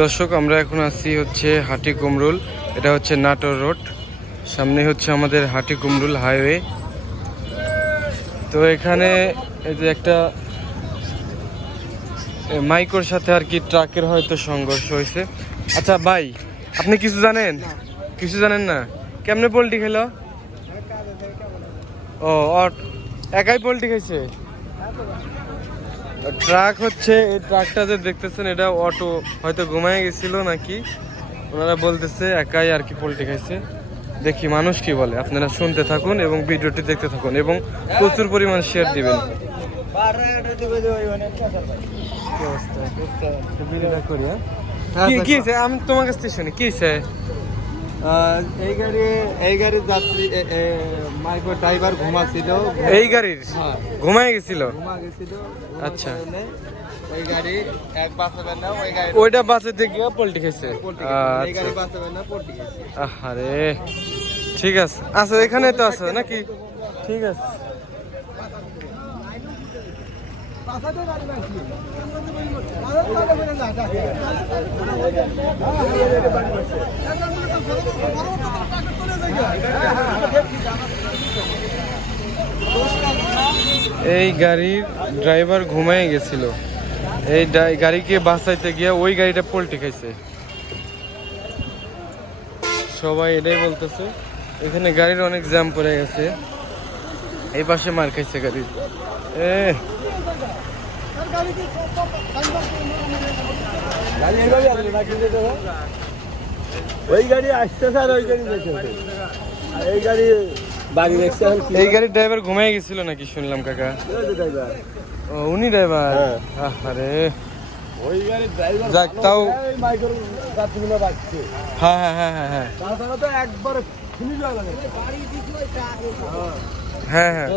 দর্শক আমরা এখন আছি হচ্ছে হাটি কুমরুল। এটা হচ্ছে নাটোর রোড, সামনে হচ্ছে আমাদের হাটি কুমরুল হাইওয়ে। তো এখানে এই যে একটা মাইকোর সাথে আর কি ট্রাকের হয়তো সংঘর্ষ হয়েছে। আচ্ছা ভাই, আপনি কিছু জানেন? কিছু জানেন না? কেমনে পোল্ট্রি খেলো? ও একাই পোল্ট্রি খাইছে? ট্রাক হচ্ছে, এই ট্রাকটা যে দেখতেছেন এটা অটো, হয়তো ঘুমায় গেছিল নাকি, ওনারা বলতেছে একাই আর কি পোল্ট্রি খাইছে। দেখি মানুষ কি বলে, আপনারা শুনতে থাকুন এবং ভিডিওটি দেখতে থাকুন এবং প্রচুর পরিমাণ শেয়ার দিবেন। কি হয়েছে আমি তোমার কাছ থেকে শুনি, কি হয়েছে? এই গাড়ির যাত্রী মাইক্রো ড্রাইভার ঘুমাছিল, এই গাড়ির ঘুমায় গেছিল। আচ্ছা, ওই গাড়ি এক বাঁচাবে না, ওই গাড়ি ওইটা বাঁচাতে গিয়ে পোল্ট্রি খাইছে। এই গাড়ি বাঁচাবে না, পল্টি গেছে। আরে ঠিক আছে, আচ্ছা এখানে তো আছে নাকি? ঠিক আছে। এই গাড়ির ড্রাইভার ঘুমায় গেছিল, এই গাড়িকে বাঁচাইতে গিয়ে ওই গাড়িটা পোল্ট্রি খাইছে। সবাই এটাই বলতেছে। এখানে গাড়ির অনেক জ্যাম পড়ে গেছে, এই পাশে মার খাইছে গাড়ি। ওই গাড়ি আসতেছে আর ওই গাড়ি এই গাড়ি বাড়ি দেখছে। এই গাড়ির ড্রাইভার ঘুমায় গেছিল নাকি শুনলাম কাকা? ও উনি ড্রাইভার? আরে ওই গাড়ির ড্রাইভার যাক, তাও মাইক্রো যাত্রীগুলো বাঁচছে। হ্যাঁ হ্যাঁ হ্যাঁ হ্যাঁ হ্যাঁ তাছাড়া তো একবার ফিনিশ হয়ে গেল। হ্যাঁ হ্যাঁ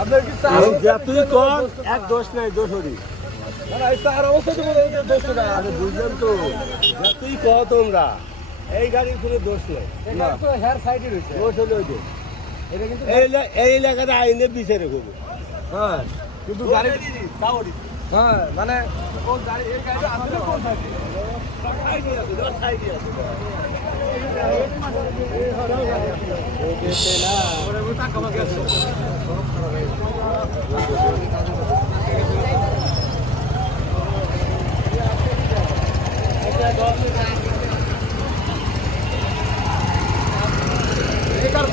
আপনার কি যাত্রী কম, এক দোষ নাই, দোষ হরি তার অবস্থা তো দোষ না। আমি বুঝলাম তো, যাত্রী কম তোমরা, এই গাড়ির কোনো দোষ নেই। দোষ হলো ওই যে এই এলাকাতে আইনের বিচারে করবো। হ্যাঁ, কিন্তু গাড়ি হ্যাঁ মানে এই গাড়িটা আসলে কোন সাইডে? সাইডে আছে।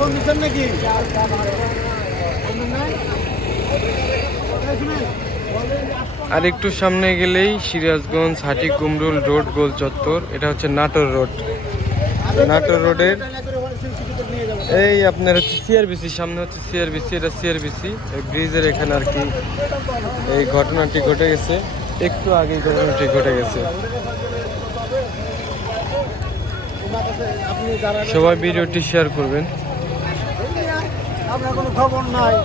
কন্ডিশন নাকি আর একটু সামনে গেলেই সিরাজগঞ্জ হাটি কুমরুল রোড গোল চত্বর। এটা হচ্ছে নাটোর রোড। নাটোর রোডের এই আপনার হচ্ছে সিআরবিসি, সামনে হচ্ছে সিআরবিসি। এটা সিআরবিসি ব্রিজের এখানে আর কি এই ঘটনাটি ঘটে গেছে, একটু আগেই ঘটনাটি ঘটে গেছে। সবাই ভিডিওটি শেয়ার করবেন। আপনার কোনো খবর নাই।